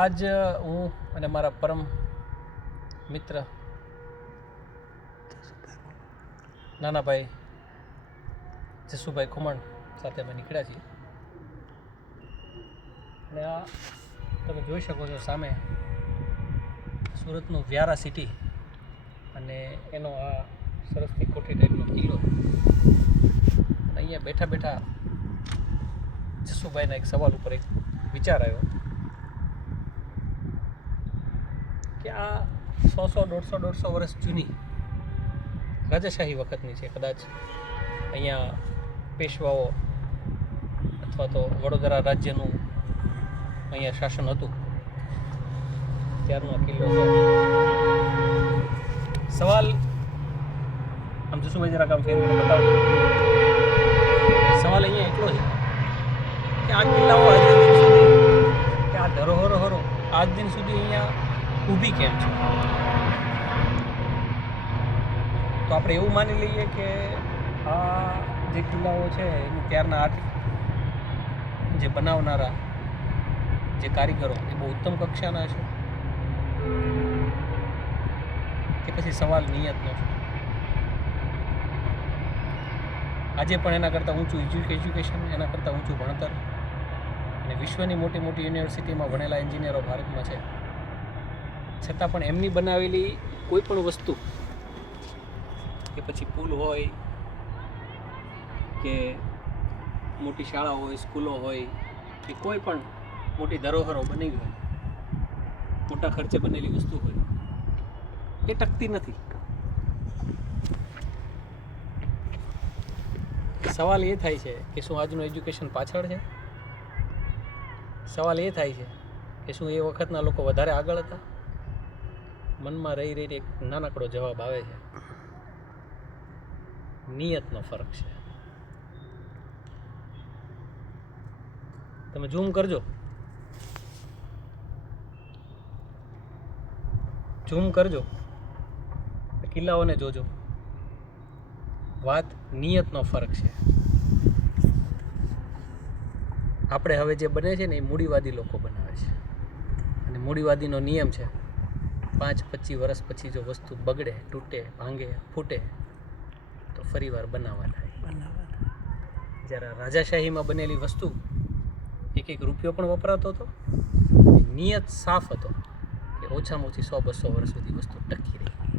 આજ હું અને મારા પરમ મિત્ર નાનાભાઈ જસુભાઈ ખુમણ સાથે અમે નીકળ્યા છીએ. અને આ તમે જોઈ શકો છો સામે સુરતનું વ્યારા સિટી અને એનો આ સરસથી કોઠી ટાઈપનો કિલ્લો. અહીંયા બેઠા બેઠા જસુભાઈના એક સવાલ ઉપર એક વિચાર આવ્યો કે આ સો સો, દોઢસો દોઢસો વર્ષ જૂની રાજાશાહી વખતની છે, કદાચ અહીંયા પેશવાઓ અથવા તો વડોદરા રાજ્યનું અહીંયા શાસન હતું. ત્યારનો કિલ્લો સવાલ આમ જસુભાઈ જરાક આમ ફેરવીને બતાવો. સવાલ અહીંયા એટલો છે કે આ કિલ્લાઓ આજ દિન સુધી કે આ ધરોહરો હરો આજ દિન સુધી અહીંયા ઊભી કેમ છે? તો આપણે એવું માની લઈએ કે આ જે કિલ્લાઓ છે, એનું ત્યારના આર્ટ, જે બનાવનારા જે કારીગરો, એ બહુ ઉત્તમ કક્ષાના છે. કે પછી સવાલ નિયતનો છે. આજે પણ એના કરતાં ઊંચું એજ્યુકેશન એના કરતાં ઊંચું ભણતર અને વિશ્વની મોટી મોટી યુનિવર્સિટીમાં ભણેલા એન્જિનિયરો ભારતમાં છે. છતાં પણ એમની બનાવેલી કોઈ પણ વસ્તુ કે પછી પુલ હોય કે મોટી શાળા હોય, સ્કૂલો હોય, કે કોઈ પણ મોટી ધરોહરો બની હોય, મોટા ખર્ચે બનેલી વસ્તુ હોય, એ ટકતી નથી. સવાલ એ થાય છે કે શું આજનું એજ્યુકેશન પાછળ છે? સવાલ એ થાય છે કે શું એ વખતના લોકો વધારે આગળ હતા? મનમાં રહી રહીને એક નાનકડો જવાબ આવે છે. નિયતનો ફરક છે. તમે ઝૂમ કરજો. ઝૂમ કરજો. કિલ્લાઓને જોજો. વાત નિયતનો ફરક છે. આપણે હવે જે બને છે ને એ મૂડીવાદી લોકો બનાવે છે. અને મૂડીવાદીનો નિયમ છે પાંચ પચીસ વર્ષ પછી જો વસ્તુ બગડે તૂટે ભાંગે ફૂટે તો ફરીવાર બનાવવા થાય. જ્યારે રાજાશાહીમાં બનેલી વસ્તુ એક એક રૂપિયો પણ વપરાતો હતો નિયત સાફ હતો કે ઓછામાં ઓછી સો બસો વર્ષ સુધી વસ્તુ ટકી રહી.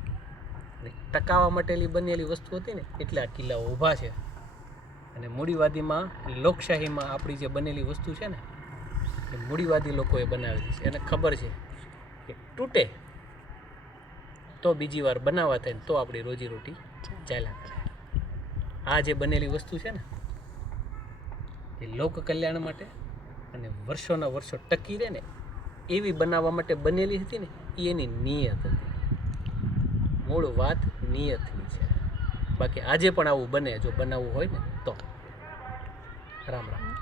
અને ટકાવવા માટેલી બનેલી વસ્તુ હતી ને એટલે આ કિલ્લાઓ ઊભા છે. અને મૂડીવાદીમાં લોકશાહીમાં આપણી જે બનેલી વસ્તુ છે ને, એ મૂડીવાદી લોકોએ બનાવેલી છે. એને ખબર છે કે તૂટે તો બીજી વાર બનાવવા થાય ને તો આપણી રોજીરોટી ચાલ્યા કરે. આ જે બનેલી વસ્તુ છે ને, એ લોક કલ્યાણ માટે અને વર્ષોના વર્ષો ટકી રહે ને એવી બનાવવા માટે બનેલી હતી ને એ એની નિયત હતી. મૂળ વાત નિયતની છે. બાકી આજે પણ આવું બને જો બનાવવું હોય ને તો. રામ રામ.